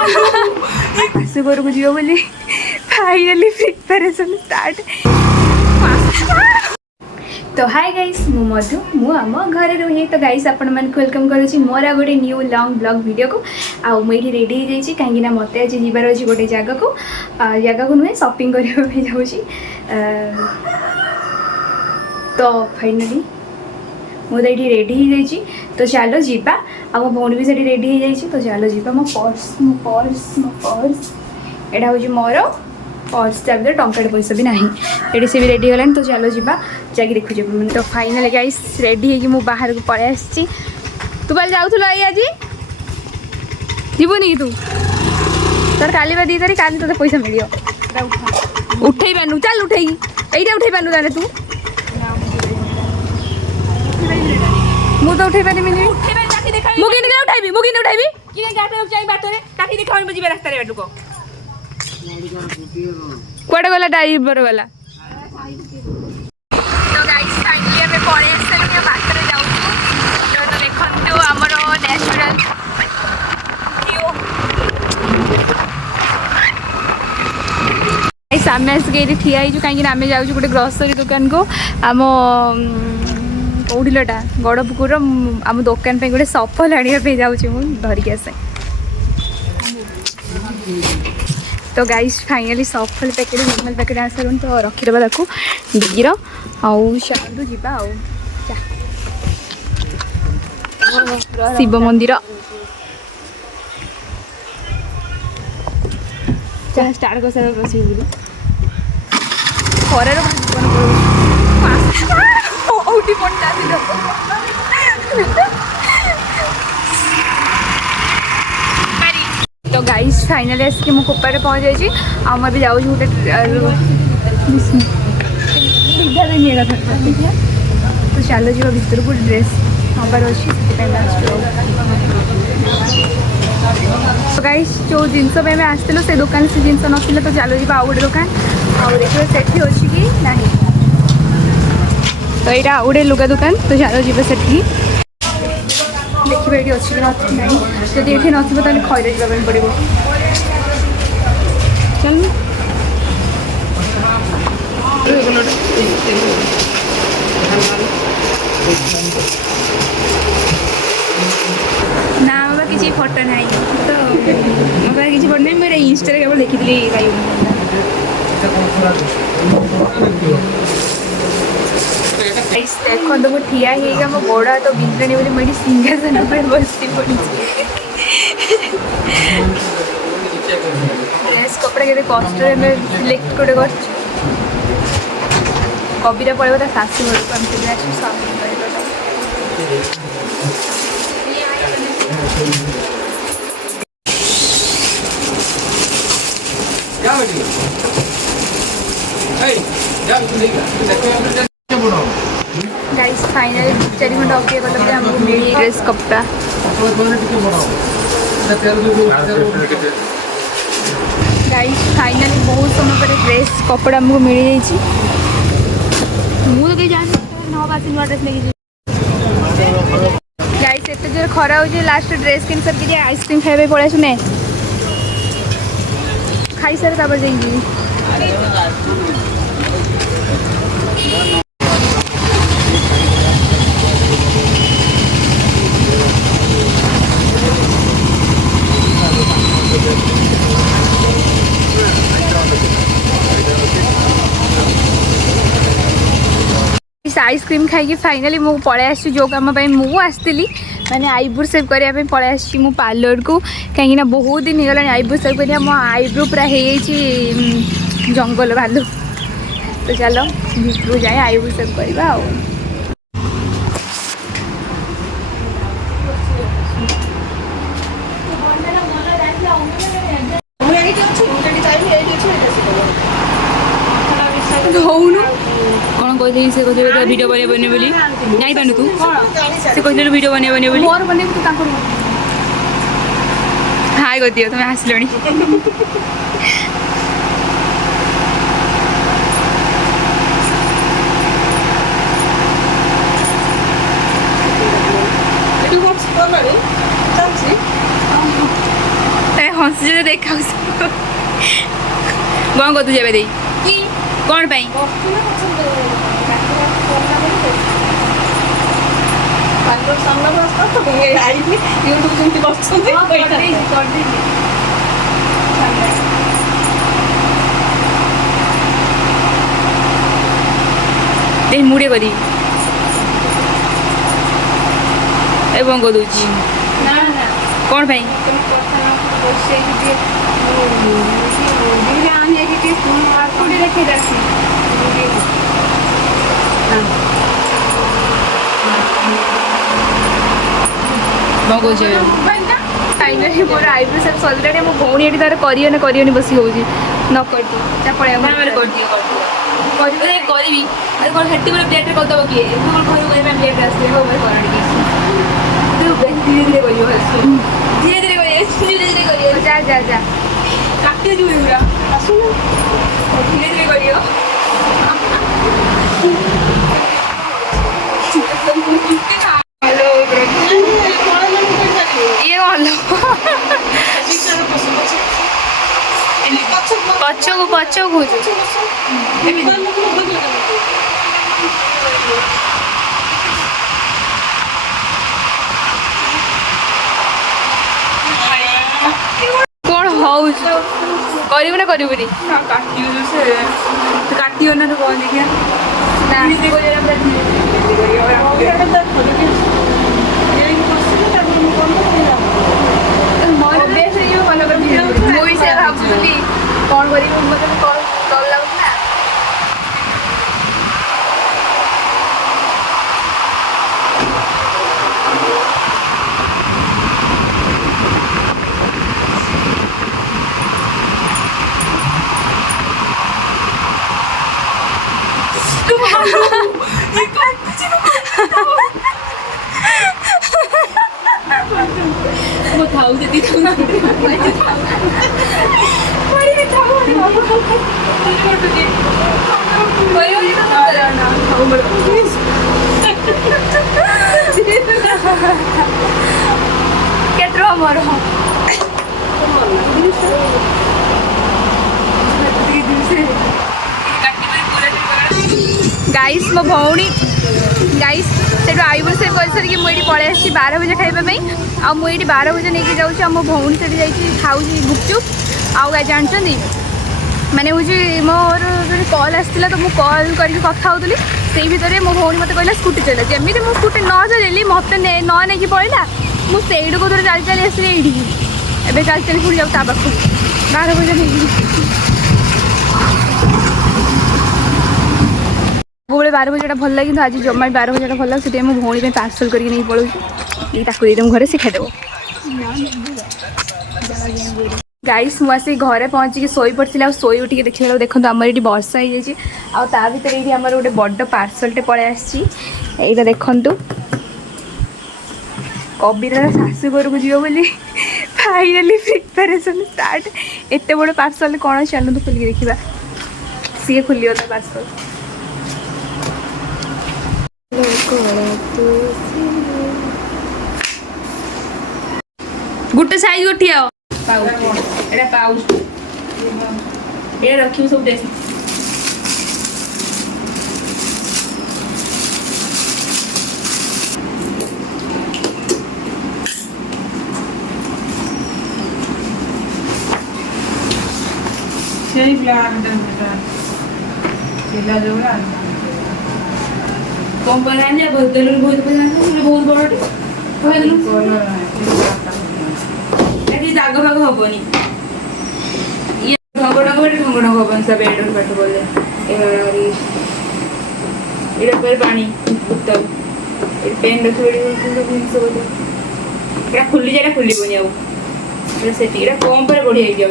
आसु घर को जीव बोली फाइनली प्रिपरेशन स्टार्ट। तो हाय गाइस मु मधु मु आम घर रुहे। तो गाइस आपण मन वेलकम करुच्ची मोर आ गोटे न्यू लॉन्ग ब्लॉग वीडियो को। आउ मुझे रेडी हो जाइए कहीं मत आज जीवार अच्छी गोटे जगह को नुहे शॉपिंग करने जाऊँगी। तो फाइनली मुझे रेडी हो जाइए। तो चलो जीवा आ मो भौणी भी सेठी रेडी हो जाइए। तो चलो जीवा मो पर्स एटा हूँ मोर पर्स चार्जर टंकाटे पैसा भी नहीं ये से भी रेडी होलानी। तो चलो जीवा जाकि देखुचे मैंने। तो फाइनल गाइस रेडी है मु बाहर को पड़े आसी। तू बाल जाऊल आज जीवनी कि तू तर काली बा 2 तारीख काली तो पैसा मिल उठे पानु चल उठे यहीटा उठे पानु ताले तू मु तो उठे पानी मिली मुगिन के उठाइबी कि जाते जाई बाटरे ताकि देखावन बजी रास्ता रे बाटू को कुआडे गला ड्राइवर वाला। तो गाइस फाइनली हमें पड़े आसले बाटरे जाऊ। तो देखो हमर नेचुरल व्यू गाइस आमे आस के ठिया ही कहीं आमे जाऊ गोटे ग्रोसरी दुकान को आम कौटिलटा गड़पुकुर आम दुकान पे गोटे सफल आने जाऊँ धरिकी आसे। तो गाइस फाइनली सफल पैकेट नॉर्मल पैकेट आसलुन। तो रखीदबा ताकू डिगिर आउ शालू जीवा आउ शिव मंदिर चल स्टार्ट कर सारा बसी बोली खरार जीवन ओटी पट्टा तो गाइस फाइनली आसिक मु कोपारे पहुँच जाइए। आम भी जाऊँ गोटे तो चलो जी भर को ड्रेस हबार अच्छी तो गाइस जो जिनस आम आसलु से दुकान से जिनस ना तो चलो जी आउ गोटे दुकान आउ देखिए सेठी अच्छी कि ना। तो यहाँ आउ गोटे लुगा दुकान तो चलो जी सेठी देखिए ये अच्छी कि ना जब ये नथिबो ताले खैरे जाबा पड़ो। चल ना बाबा किसी फोटो ना तो मोबाइल किसी फोटो नहीं मेरे इंस्टा केवल देखी देखो तो ठिया है मो गोड़ तो बिंद्राणी बोली मुझे सिंहासन पर बसी पड़ी ड्रेस कपड़ा के कष्ट सिलेक्ट गोटे कर कविता पड़े शाशु घर को गाइस फाइनल 4 घंटा अपेक्षा कला हमको मिली ड्रेस कपड़ा। गाइस फाइनली बहुत समय पर ड्रेस कपड़ा हमको मिल जाइए। मुझे जान नुआ ड्रेस लेके गाइस एत जोर खरा हो लास्ट ड्रेस किन सर आइसक्रीम खाइबे पड़े सुने खाई सारे तापर जाइए। आइसक्रीम खाई फाइनली मु पड़े आसी जो कम मु आसती मैंने आईब्रो सेव करने पड़े आसी मु पार्लर को कहीं बहुत दिन होगा आईब्रो सेव कर मो आईब्रो पूरा हो जंगल भालू। तो चलो भितर जाए आईब्रो सेव करवा। धौनु कौन कहते से कहते वीडियो बने बोली जाई पानु तू से कहते वीडियो बने बोली मोर बने तू ताको हाय गदियो तुम आसलणी हंसी देखा कौन कर तुझे दे कौन पाई मुड़े कर कौन कर दूची कौन पाई फाइनाली मोर आईब्रो सेप सरिलाणी मो भौणी एठी तार करियो ना बसी होउची न करती चा पळे हम कर दियो करबी अरे कोन हेटी बोले प्लेट कर दबो की तू कोन कहू मैं प्लेट रास्ते हो मैं करणी की तू धीरे धीरे करियो धीरे धीरे करियो जा जा जा काटे जो पूरा आसु धीरे धीरे करियो हेलो ये वाला बच्चों को कौन हाउस करियो ना करियोनी काटियो से काटियो ना तो कौन देखिया ना देखो जरा हमरा कौन करी मतलब कौन डर लगुना थाऊ से दी थाऊ केतरो मर गाइस मो भौणी गाइस से आईब्रो सेव कर सारी मुझे पलि आसी 12 बजे खाइबापी आ मुझे 12 बजे नहीं जाऊँ मो भौणी से खाऊँ गुपचुप आउ जानते माने हूँ मोर जो कल आसाला तो मुझे कल करके कथा होली से भितर मो भौणी मत कहला स्कूटी चला जमी मुझे स्कूटी न चलैली मत न नहीं पड़ा मुझे को थोड़ा चली चली आसली ये चली चली पुणी जाऊँ पाख 12 बजे नहीं सबुले 12 बजेटा भल लगे आज जमा 12 बजेटा भल लगे से मो भौणी पार्सल करके नहीं पड़ो ये घरे शिखादेव गाइस मुझे घरे पहुँचिक शोई पड़ी शोई उठिक देखला देखो आम ये वर्षा हो जाए आ भर ये आम गोटे बड़ पार्सलटे पलि आसा देखु कबीर शाशु घर को जीव बोली फाइनाली प्रिपेरेसन स्टार्ट एत बड़ पार्सल कौन चलते खोलिक देखा सी खोल पार्सल गोटे साइज उठिया पाउच ये रखी सब देख সেই ব্লাডটা যেটা जोड़ा कौन बनाने बहुत बहुत बहुत बड़े दाग फाग हेनी ये ढंग ढंग हेन सब एड पाठ बोले ये पानी पेन रखी जिनस बोधे खुली जाए खुलबनी आगे कम पर बढ़िया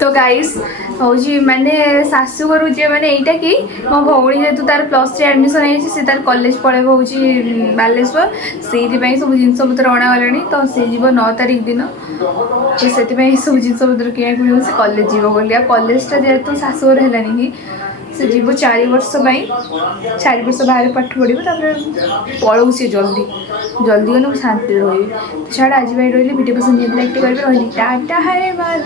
तो गाइस हूँ मैंने शाशुघर जी मैंने यहाँ कि मो भौणी जेहतु तार +3 एडमिशन होती तार कॉलेज पड़ेब हूँ बालेश्वर से सब जिनस पतर अणागला तो सी जीव 9 तारिख दिन तो से सब जिनस पतर किना कि कॉलेज जीव बोली कॉलेजटा जेहतु शाशुघर है कि से जीव 4 वर्ष 4 वर्ष बाहर पाठ पढ़ी पलू सी जल्दी जल्दी गले शांति रही छाड़ आज रही वीडियो पसंद रही टाटा हाय बाय।